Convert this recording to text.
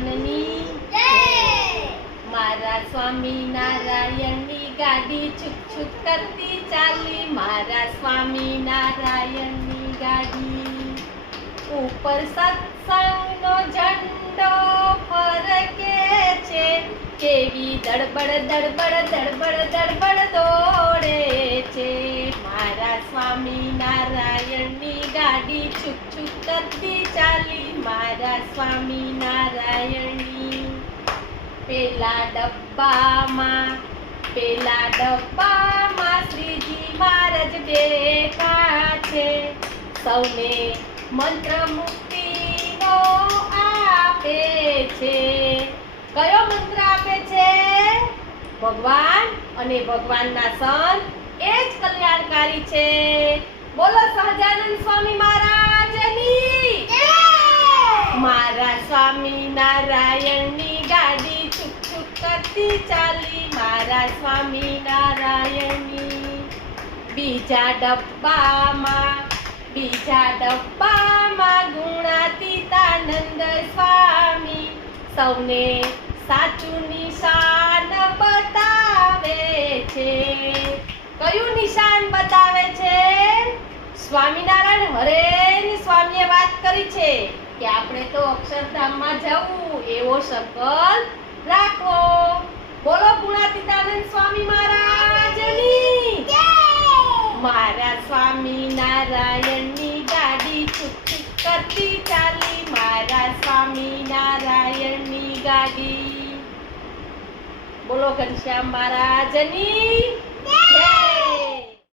ભગવાનની મારા સ્વામિનારાયણની ગાડી છુક છુક કરતી ચાલી, મારા સ્વામિનારાયણની ગાડી. ઉપર સત્સંગનો ઝંડો ફરકે છે, કેવી દડબડ દડબડ દડબડ દડબડ દોડે છે. મારા સ્વામિનારાયણની ગાડી છુક છુક કરતી ચાલી, મારા સ્વામિનારાયણની. પેલા ડબ્બામાં શ્રીજી મહારાજ બેઠા છે, સૌને મંત્ર મુક્તિનો આપે છે. કયો મંત્ર આપે છે? ભગવાન અને ભગવાનના સંત એ જ કલ્યાણકારી છે. બોલો સહજાનંદ સ્વામી મહારાજની. મારા સ્વામિનારાયણની ગાડી છુક છુક કરતી ચાલી, મારા સ્વામિનારાયણની. બીજા ડબ્બામાં ગુણાતીતાનંદ સ્વામી સૌને સાચું નિશાન બતાવે છે. કયું નિશાન બતાવે છે? સ્વામિનારાયણ હરેની સ્વામીએ વાત કરી છે કે આપણે તો અક્ષરધામમાં જવું, એવો સંકલ્પ રાખો. બોલો ગુણાતીતાનંદ સ્વામી મહારાજની. મારા સ્વામિનારાયણની ગાડી છુક છુક કરતી ચાલી, મારા સ્વામિનારાયણની ગાડી. બોલો ઘનશ્યામ મહારાજની.